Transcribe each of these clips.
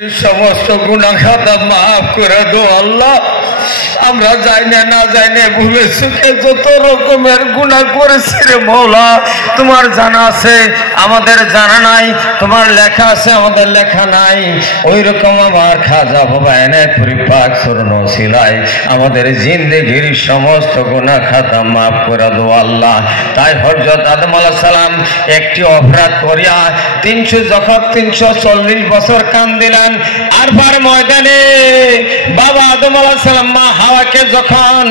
সমস্ত গুনাহ খাতা মাফ করে দাও আল্লাহ। আমরা জানি না জানি ভুলে চুকে যত রকমের গুনাহ করেছি রে মওলা, তোমার জানা আছে আমাদের জানা নাই, তোমার লেখা আছে আমাদের লেখা নাই। ওই রকম আমার খাজা বাবা এনায়েতপুরী পাক চরণ ওসিলায় আমাদের জিন্দেগির সমস্ত গুনাহ খাতা মাফ করে দাও আল্লাহ। তাই হযরত আদম আলাইহিস সালাম একটি অপরাধ করিয়া 340 বছর কান্দিলেন আরফার ময়দানে। বাবা আদম আলাইহিস সালাম মা হাওয়াকে যখন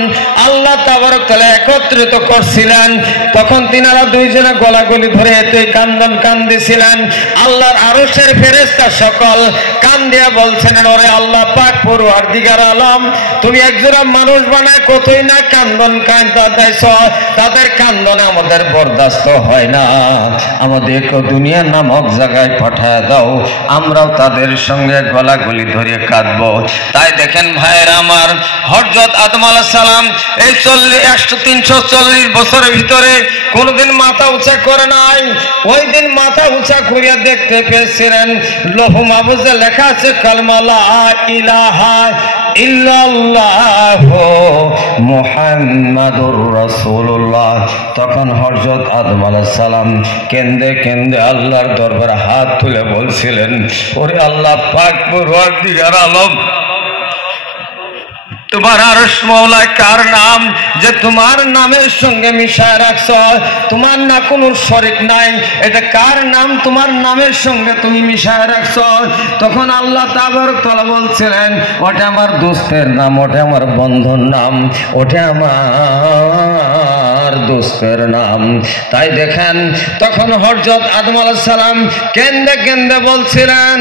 আল্লাহ তাবারক তাআলা একত্রিত করছিলেন, তখন তিনারা দুইজনে গলাগলি ধরে এতই কান্দন কান্দিছিলেন। আল্লাহর আরশের ফেরেশতা সকল কান্দিয়া বলছেন, ওরে আল্লাহ পাক পরওয়ারদিগার আলম, তুমি একজোড়া মানুষ বানায় কতই না কান্দন কান্দা দেছ, তাদের কান্দনে আমাদের বরদাস্ত হয় না, আমাদের দুনিয়া নামক জায়গায় পাঠায় দাও, আমরাও তাদের সঙ্গে গলাগলি ধরে কাঁদবো। তাই দেখেন ভাইয়েরা আমার, হযরত আদম আলাইহিস সালাম এই 340 বছরের ভিতরে কোনদিন মাথা উঁচা করে নাই। ওই দিন মাথা উঁচা করিয়া দেখতে পেয়েছিলেন লৌহ মাহফুজে লেখা আছে কালেমা লা ইলাহা ইল্লাল্লাহ মুহাম্মাদুর রাসূলুল্লাহ। তখন হযরত আদম আলাইহিস সালাম কেন্দে কেন্দে আল্লাহর দরবারে হাত তুলে বলছিলেন, ওরে আল্লাহ পাক পরওয়ারদিগার আলম, তোমার আরশ মওলা কার নাম যে তোমার নামের সঙ্গে মিশায় রাখছ, তোমার না কোনো শরীক নাই, এটা কার নাম তোমার নামের সঙ্গে তুমি মিশায় রাখছ? তখন আল্লাহ তাবারক তাআলা বলছিলেন, ওটা আমার দোস্তের নাম, ওটা আমার বন্ধুর নাম, ওটা আমার দোস্তের নাম। তাই দেখেন তখন হযরত আদম আলাইহিস সালাম কেন্দে কেন্দে বলছিলেন,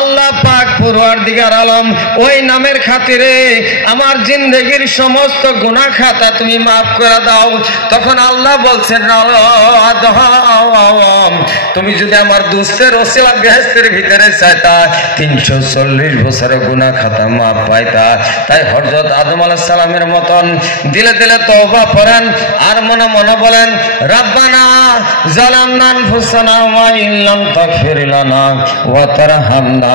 আল্লাহ পাক পরওয়ারদিগার আলম, ওই নামের খাতিরে আমার জিন্দেগির সমস্ত গুনাহ খাতা তুমি মাফ করে দাও। তখন আল্লাহ বলছেন, আদম, তুমি যদি আমার দোস্তের ওসিলা বেহেশতের ভিতরে চাইতা 340 বছরের গুনাহ খাতা মাফ পাইতা। তাই হযরত আদম আলাইহিস সালামের মতন দিলে দিলে তওবা করেন আর মনে মনে বলেন, রাব্বানা যালামনা আনফুসানা ওয়া ইল্লাম তাগফির লানা ওয়া তারহামনা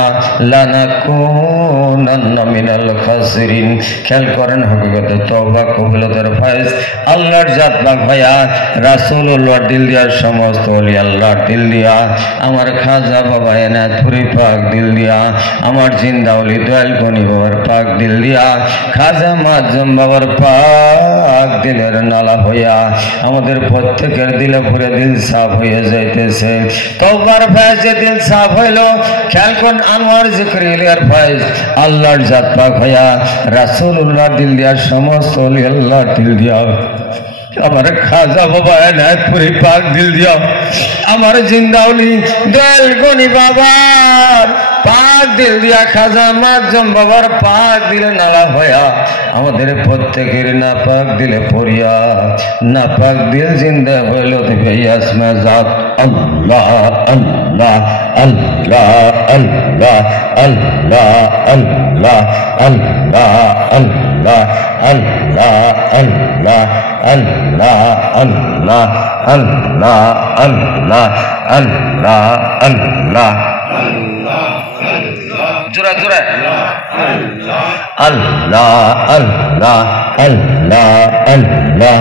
লানাকুনান্না মিনাল খাসিরিন। খেয়াল করেন হকিকতে তওবা কবুলতের ফয়েজ আল্লাহর জাত পাক ভাইয়া রাসূলুল্লাহর দিল দিয়া, সমস্ত ওলি আল্লাহর দিল দিয়া, আমার খাজা বাবা এনায়েতপুরী পাক দিল দিয়া, আমার জিন্দা ওলি দয়াল গনি বাবার পাক দিল দিয়া, খাজা মুআজ্জম বাবার পাক দিলের নালা হইয়া আমাদের প্রত্যেকের দিলে পুরে দিল সাফ হয়ে যাইতেছে। তওবার ফয়েজে দিল সাফ হইল। খেয়াল করুন আনোয়ার জিকরিলের ফয়েজ আল্লাহর জাত পাক ভাইয়া রাসূলুল্লাহর দিল দিয়া, সমস্ত ওলি আল্লাহর দিল দিয়া, আমার খাজা বাবা এনায়েতপুরী পাক দিল দিয়া, আমার জিন্দা ওলি দয়াল গনি বাবার পাক দিল দিয়া, খাজা মুআজ্জম বাবার পাক দিলে নালা হইয়া আমাদের প্রত্যেকের না পাক দিলে পড়িয়া না পাক দিল জিন্দা হইল দিবে আসমা জাত আল্লাহ আল্লাহ আল্লাহ আল্লাহ আল্লাহ আল্লাহ আল্লাহ আল্লাহ আল্লাহ আল্লাহ আল্লাহ আল্লাহ আল্লাহ আল্লাহ আল্লাহ আল্লাহ জোরে জোরে আল্লাহ আল্লাহ আল্লাহ আল্লাহ